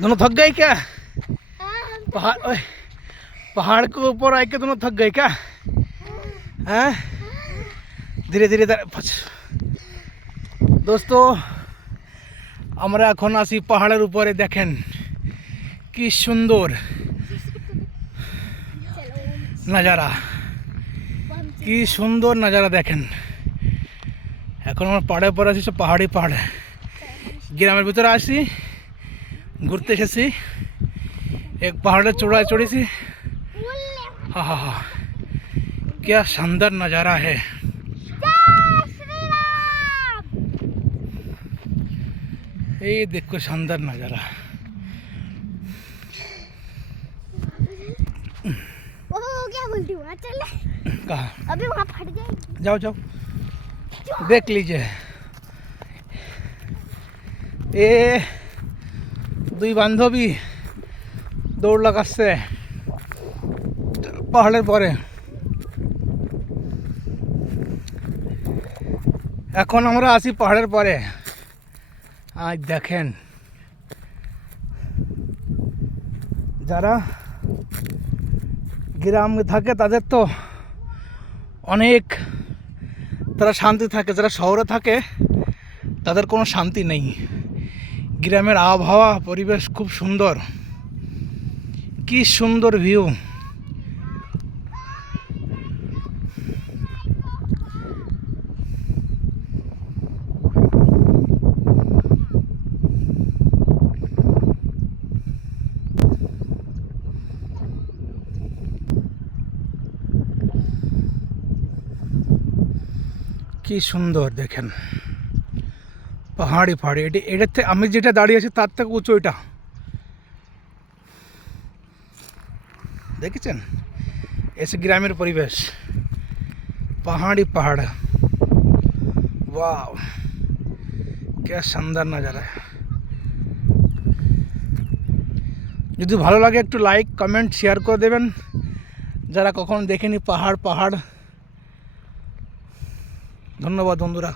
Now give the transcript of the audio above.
दोनों थक गए क्या? पहाड़ के ऊपर आके दोनों थक गए क्या? हैं? धीरे धीरे दोस्तों আমরা এখন আছি পাহাড়ের উপরে। দেখেন কি সুন্দর নজারা, কি সুন্দর নজারা দেখেন। এখন আমরা পাহাড়ের পরে আছি, সব পাহাড়ি পাহাড়। গ্রামের ভিতরে আসি, ঘুরতে এসেছি, এক পাহাড়ের চূড়ায় চড়েছি। हा हा हा, क्या शानदार नज़ारा है। ये देखो शानदार नज़ारा। क्या बोलती हूँ, चले कहाँ? अभी वहाँ फट जाएगी। जाओ जाओ, देख लीजिए। ये দুই বান্ধবী দৌড় লাগাচ্ছে পাহাড়ের পরে। এখন আমরা আছি পাহাড়ের পরে। আজ দেখেন যারা গ্রামে থাকে তাদের তো অনেক তারা শান্তি থাকে, যারা শহরে থাকে তাদের কোনো শান্তি নেই। গ্রামের আবহাওয়া পরিবেশ খুব সুন্দর, কি সুন্দর ভিউ। কি সুন্দর দেখেন পাহাড়ি পাহাড়ি। এটার থেকে আমি যেটা দাঁড়িয়ে আছি তার থেকে উঁচু এটা, দেখেছেন? এসে গ্রামের পরিবেশ, পাহাড়ি পাহাড়। वाह क्या शानदार नज़ारा है। যদি ভালো লাগে একটু লাইক কমেন্ট শেয়ার করে দেবেন যারা কখনো দেখেনি পাহাড়। ধন্যবাদ বন্ধুরা।